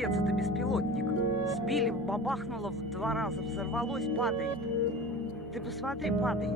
Пиздец, это беспилотник. Сбили, бабахнуло в 2 раза, взорвалось, падает. Ты посмотри, падает.